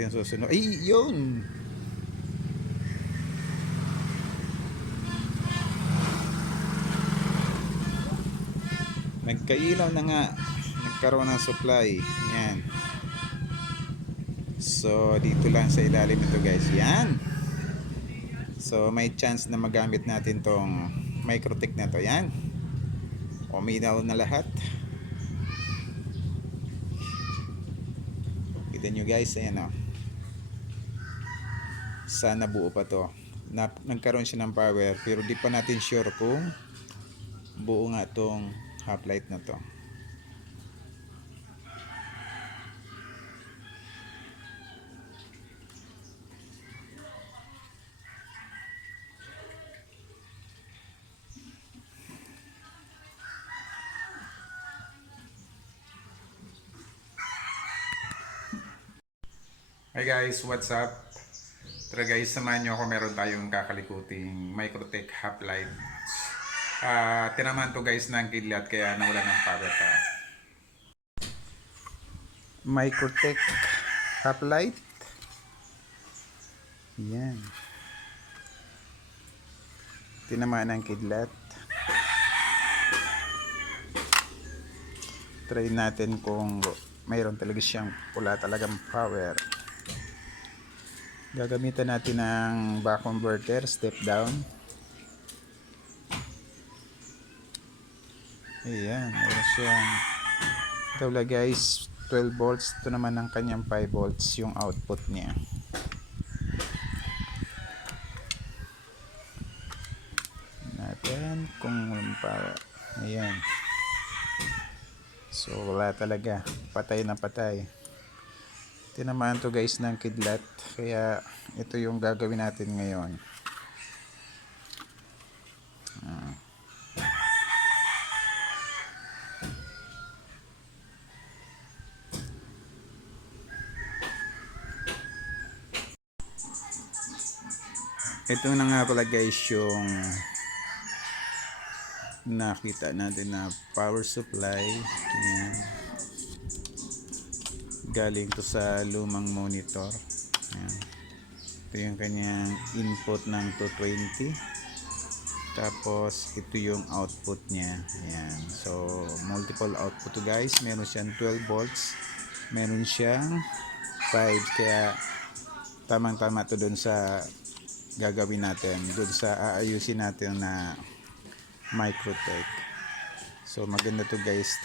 Yung susunod. Ay, yun! Nagkailaw na nga. Nagkaroon ng supply. Yan. So, dito lang sa ilalim nito guys. Yan. So, may chance na magamit natin tong Microtech na to. Yan. Uminaw na lahat. Kita nyo guys. Ayan o. Sana buo pa to. Nagkaroon siya ng power. Pero di pa natin sure kung buo nga tong half light na to. Hi guys, what's up? Tara guys, samahan nyo ako. Meron tayong kakalikuting Microtech half light. Tinaman to guys ng kidlat kaya nawala ng power pa. Microtech half light. Yan. Tinamaan ng kidlat. Try natin kung mayroon talaga siyang wala talagang power. Gagamitan natin ng back converter, step down. Ayan, meron siyang ito wala guys, 12 volts. Ito naman ang kanyang 5 volts yung output niya. Natin kung walang power. Ayan. So wala talaga, patay na patay. Tinamaan to guys ng kidlat, kaya ito yung gagawin natin ngayon. Ito na nga pala guys yung nakita natin na power supply. Ayan. Galing to sa lumang monitor. Ayan. Ito yung kanyang input ng 220, tapos ito yung output niya. Ayan. So multiple output to guys. Meron siyang 12 volts, meron siyang 5, kaya tamang tama to dun sa gagawin natin, dun sa aayusin natin na Microtech. So maganda to guys,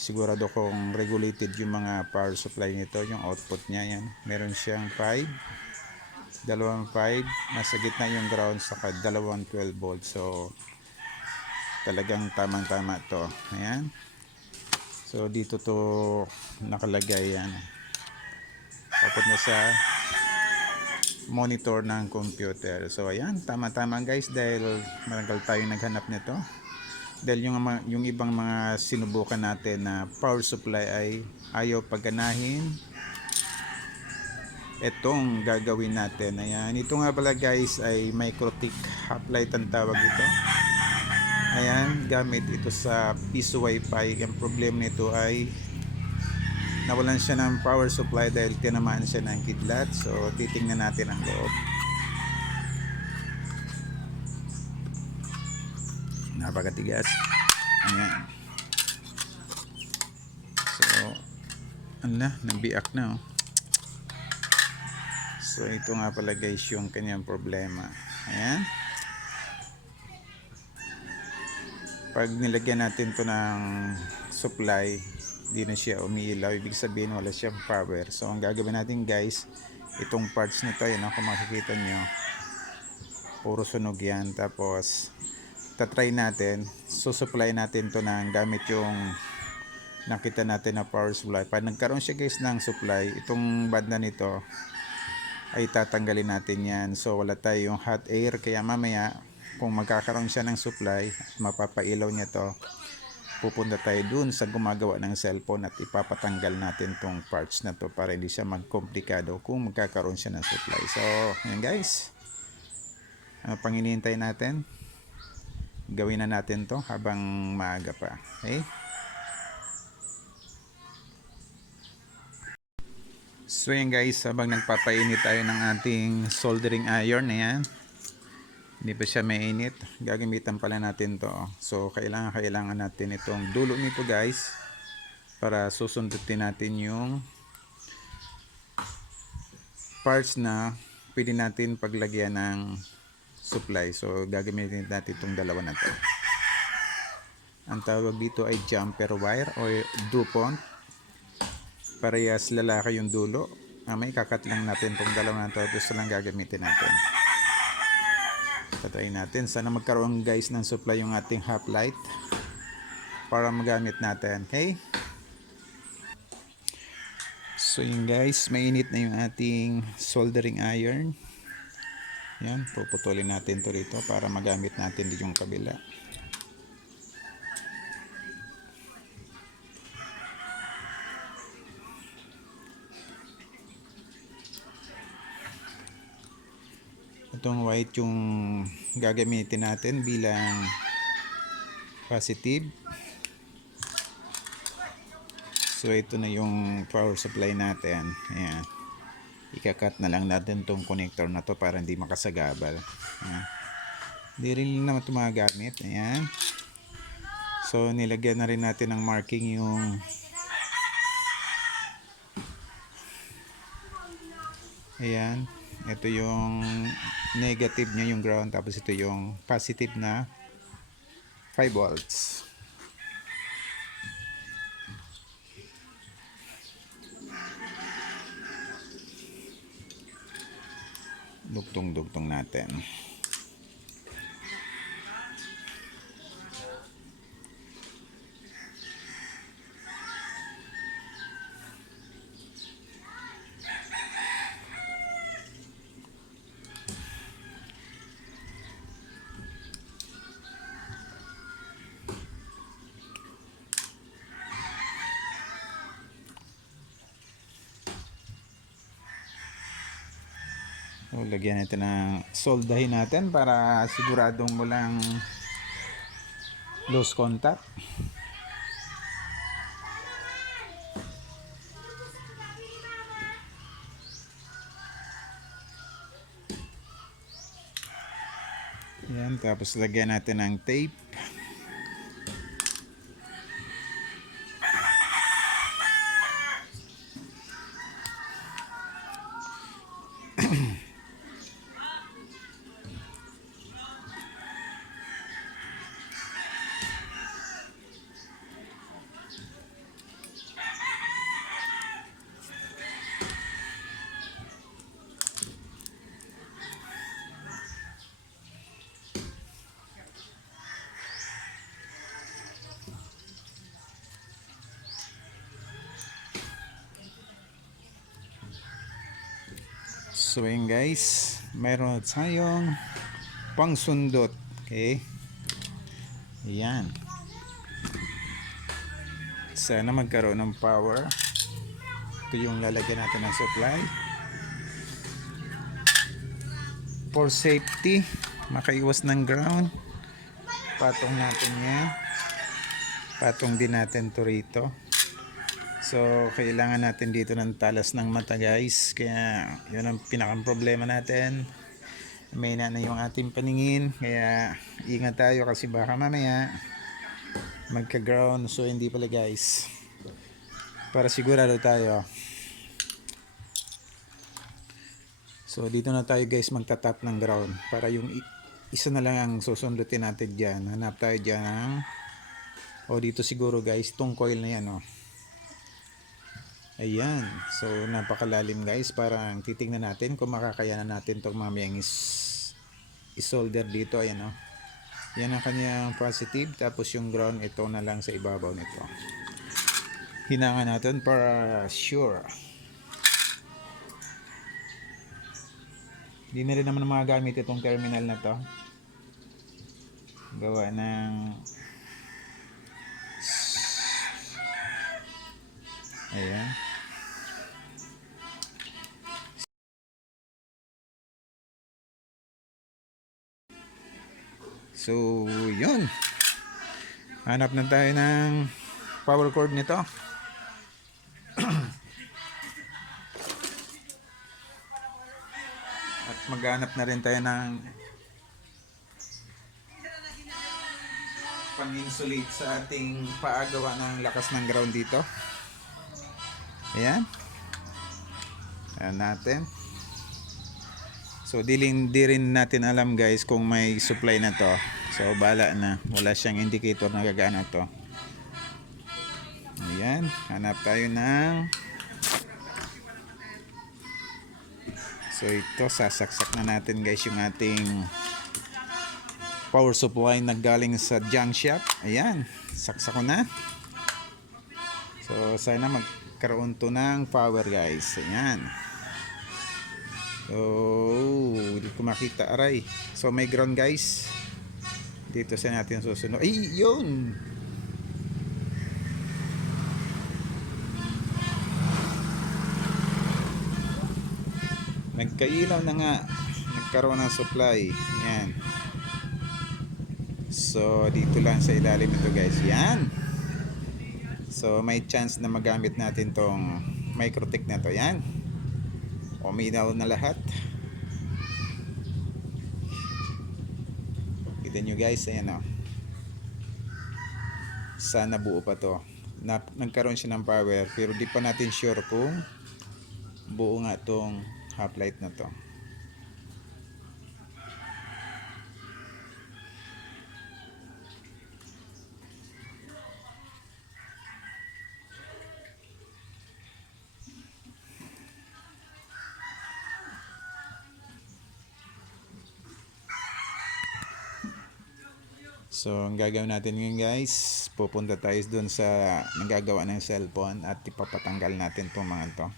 sigurado kong regulated yung mga power supply nito, yung output niya. Yan, meron siyang 5, dalawang 5, nasa gitna yung ground, saka dalawang 12 volts. So talagang tamang tama to. Ayan. So dito to nakalagay. Yan, tapos na sa monitor ng computer. So ayan, tama-tama guys, dahil matagal tayong naghanap nito. Dahil yung ibang mga sinubukan natin na power supply ay ayaw pagganahin. Itong gagawin natin. Ayan, ito nga pala guys ay Microtech half light ang tawag ito. Ayan, gamit ito sa piso wifi. Ang problem nito ay nawalan siya ng power supply dahil tinamaan siya ng kidlat. So titingnan natin ang loob. Napakatigas. Ayan. So nabiak na oh. So ito nga pala guys yung kanyang problema. Ayan. Pag nilagyan natin to ng supply, di na siya umiilaw, ibig sabihin wala siyang power. So ang gagawin natin guys, itong parts nito, yun kung makikita nyo, puro sunog yan. Tapos tatry natin, susupply natin to ng gamit yung nakita natin na power supply. Pag nagkaroon siya guys ng supply, itong banda nito ay tatanggalin natin yan. So wala tayong hot air, kaya mamaya kung magkakaroon siya ng supply at mapapailaw niya to, pupunta tayo dun sa gumagawa ng cellphone at ipapatanggal natin tong parts na to para hindi siya magkomplikado kung magkakaroon siya ng supply. So yan guys, ano pang hinihintay natin? Gawin na natin to habang maaga pa. Okay? So yan guys, habang nagpapainit tayo ng ating soldering iron, ayan, hindi pa siya mainit, gagamitan pala natin to. So kailangan natin itong dulo nito guys, para susundutin natin yung parts na pwede natin paglagyan ng supply. So gagamitin natin itong dalawa na to. Ang tawag dito ay jumper wire o DuPont. Parehas lalaki yung dulo. May kakat lang natin itong dalawa na to. Gusto lang gagamitin natin. Tatry natin. Sana magkaroon guys ng supply yung ating half light para magamit natin. Okay? So yun guys, mainit na yung ating soldering iron. Yan, puputulin natin to rito para magamit natin din yung kabila. Itong white yung gagamitin natin bilang positive. So ito na yung power supply natin. Ayan. Ikakat na lang natin tong connector na to para hindi makasagabal. Ayan. Hindi rin naman ito magagamit. Ayan. So nilagyan na rin natin ng marking yung ayan. Ito yung negative niya, yung ground. Tapos ito yung positive na 5 volts. Dugtong-dugtong natin. So, lagyan natin ng soldahin natin para siguradong walang loose contact. Yan, tapos lagyan natin ng tape. So yun guys, mayroon tayong pangsundot. Okay, yan, sana magkaroon ng power. Ito yung lalagyan natin ng supply for safety, makaiwas ng ground. Patong natin yan, patong din natin to rito. So kailangan natin dito ng talas ng mata guys, kaya yun ang pinakang problema natin. May na yung ating paningin, kaya ingat tayo kasi baka mamaya magka ground. So hindi pala guys, para sigurado tayo. So dito na tayo guys magtatap ng ground para yung isa na lang ang susundutin natin dyan. Hanap tayo dyan ng dito siguro guys, tong coil na yan ayan. So napakalalim guys, parang titingnan natin kung makakayanan natin itong mamayang isolder dito. Ayan yan ang kanyang positive, tapos yung ground ito na lang sa ibabaw nito. Hinangan natin para sure. Hindi na rin naman magagamit itong terminal na to, gawa ng ayan. So yun, hanap na tayo ng power cord nito. At maghanap na rin tayo ng pang-insulate sa ating paagawa ng lakas ng ground dito. Ayan. Ayan natin. So di rin natin alam guys kung may supply na to. So bala na. Wala siyang indicator na gagana to. Ayan. Hanap tayo ng... So ito, sasaksak na natin guys yung ating power supply na galing sa junk shop. Ayan. Saksak ko na. So sana magkaroon to ng power guys. Ayan. Oh, hindi ko makita aray. So may ground guys. Dito sa natin susunod. Ay, yun. Nagkailaw na nga. Nagkaroon ng supply. Yan. So dito lang sa ilalim ito guys. Yan. So may chance na magamit natin tong Microtech na to. Yan. Uminaw na lahat. Kita nyo guys, ayan o. Sana buo pa to. Nagkaroon siya ng power pero di pa natin sure kung buo nga tong half light na to. So, ang gagawin natin ngayon guys, pupunta tayo doon sa nagagawa ng cellphone at ipapatanggal natin itong mga to.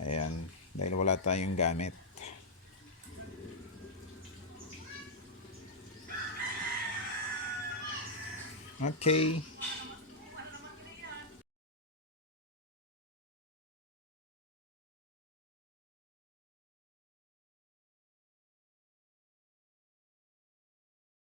Ayan, dahil wala tayong gamit. Okay.